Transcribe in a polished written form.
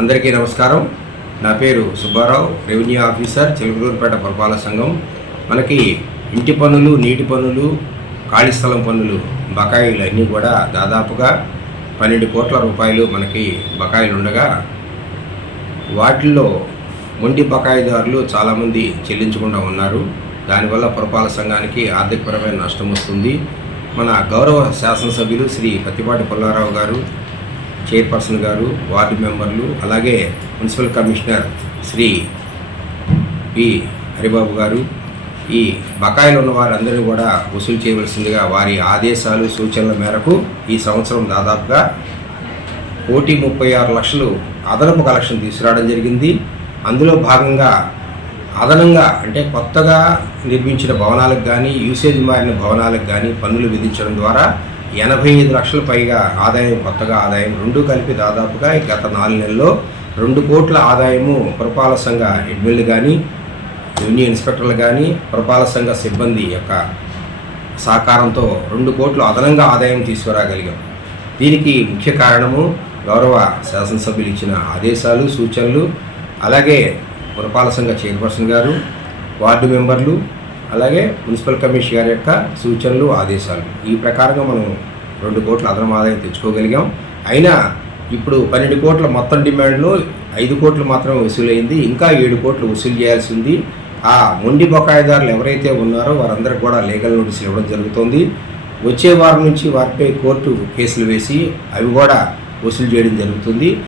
అందరికీ నమస్కారం. నా పేరు సుబ్బారావు, రెవెన్యూ ఆఫీసర్, చిలకలూరుపేట పురపాలక సంఘం. మనకి ఇంటి పన్నులు, నీటి పన్నులు, ఖాళీ స్థలం పన్నులు బకాయిలు అన్నీ కూడా దాదాపుగా 12 కోట్ల రూపాయలు మనకి బకాయిలు ఉండగా, వాటిల్లో మొండి బకాయిదారులు చాలామంది చెల్లించకుండా ఉన్నారు. దానివల్ల పురపాలక సంఘానికి ఆర్థికపరమైన నష్టం వస్తుంది. మన గౌరవ శాసనసభ్యులు శ్రీ పత్తిపాటి పుల్లారావు గారు, చైర్పర్సన్ గారు, వార్డు మెంబర్లు, అలాగే municipal commissioner Shri P Haribabu గారు ఈ బకాయిలు ఉన్న వారందరినీ కూడా వసూలు చేయవలసిందిగా వారి ఆదేశాలు, సూచనల మేరకు ఈ సంవత్సరం దాదాపుగా 1,36,00,000 అదనపు కలెక్షన్ తీసుకురావడం జరిగింది. అందులో భాగంగా అదనంగా అంటే కొత్తగా నిర్మించిన భవనాలకు కానీ, యూసేజ్ మారిన భవనాలకు కానీ పన్నులు విధించడం ద్వారా 85 లక్షల పైగా ఆదాయం, కొత్తగా ఆదాయం రెండు కలిపి దాదాపుగా గత 4 నెలల్లో 2 కోట్ల ఆదాయము పురపాలక సంఘ అడ్మిన్లు కానీ, రెవెన్యూ ఇన్స్పెక్టర్లు కానీ, పురపాలక సంఘ సిబ్బంది యొక్క సహకారంతో 2 కోట్లు అదనంగా ఆదాయం తీసుకురాగలిగాం. దీనికి ముఖ్య కారణము గౌరవ శాసనసభ్యులు ఇచ్చిన ఆదేశాలు, సూచనలు, అలాగే పురపాలక సంఘ చైర్పర్సన్ గారు, వార్డు మెంబర్లు, అలాగే మున్సిపల్ కమిషన్ గారి యొక్క సూచనలు, ఆదేశాలు. ఈ ప్రకారంగా మనం 2 కోట్ల అదనపు ఆదాయం తెచ్చుకోగలిగాం. అయినా ఇప్పుడు 12 కోట్ల మొత్తం డిమాండ్లో 5 కోట్లు మాత్రమే వసూలైంది. ఇంకా 7 కోట్లు వసూలు చేయాల్సి ఉంది. ఆ మొండి బకాయిదారులు ఎవరైతే ఉన్నారో వారందరికీ కూడా లీగల్ నోటీసులు ఇవ్వడం జరుగుతుంది. వచ్చే వారం నుంచి వారిపై కోర్టు కేసులు వేసి అవి కూడా వసూలు చేయడం జరుగుతుంది.